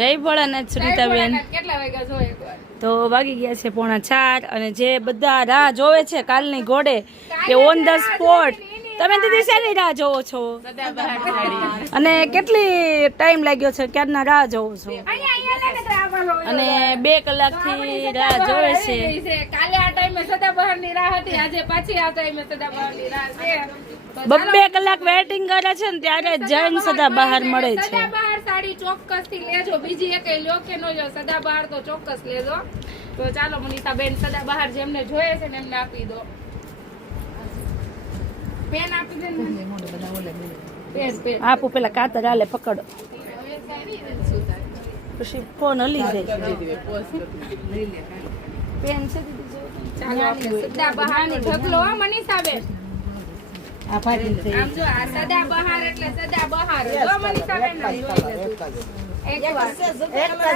જય ભોળાનાથ સુનીતાબેન। કેટલા વાગ્યા જો એકવાર તો વાગી ગયા છે 4:45 અને જે બધા રાહ જોવે છે કાલની ઘોડે કે ઓન ધ સ્પોટ, તમે દીદી શેની રાહ જોવો છો અને કેટલી ટાઈમ લાગ્યો છે, ક્યારના રાહ જોવો છો? અને 2 કલાકથી રાહ જોવે છે। કાલે આ ટાઈમે સદાબહાર ની રાહ હતી, આજે પાછી આ ટાઈમે સદાબહાર ની રાહ છે। 2 કલાક વેઇટિંગ કરે છે ને ત્યારે જૈન સદાબહાર મળે છે। સદાબહાર સાડી ચોક્કસ થી લેજો, બીજી એક લ્યો કે નો લ્યો, સદાબહાર તો ચોક્કસ લેજો। તો ચાલો મનીષા બેન સદાબહાર જેમને જોઈએ છે ને એમને આપી દો, પેન આપી દે ને, પેન આપો પેલા કાતર હાલે પકડો, પછી ફોન હલી જાય। પેન છે દીદી, સદાબહાર નો ઢગલો હો મનીષા બેન। આમ જો આ સદાબહાર એટલે સદાબહાર જો મનીષા બેન ને જોઈ લેજો એકવાર।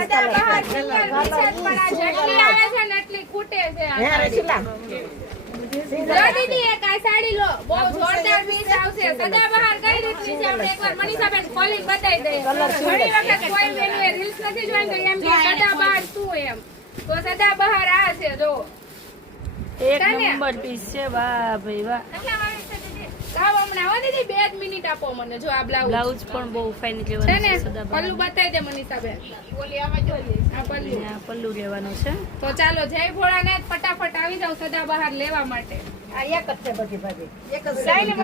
સદાબહાર સિંગર વિશેષ પણ આ જેટલી આવે છે ને એટલી ખૂટે છે આ લો દીદી એક આ સાડી લો, બહુ જોરદાર પીસ આવશે। સદાબહાર કઈ રીતની છે આપણે એકવાર મનીષા બેન ખોલી બતાવી દઈએ। ઘણી વખત કોઈ બેનએ રીલ્સ નથી જોઈ તો એમ કે સદાબહાર શું એમ, તો સદાબહાર આ છે જો એક નંબર પીસ છે। વાહ ભાઈ વાહ, કેટલા વાગે છે દીદી? લાવ હમણાં હો દીદી 2 જ મિનિટ આપો મને। જો આ બ્લાઉઝ પણ બહુ ફાઇન છે લેવાનું ને, છે સદાબહાર। પલ્લુ બતાવી દે મનીષા બેન, ઓલી આમાં જોઈએ આ પલ્લુ। આ પલ્લુ લેવાનું છે। તો ચાલો જય ભોળાનાથ, ફટાફટ આવી જાવ સદાબહાર લેવા માટે। આ એક જ છે બધી બધી એક જ લઈને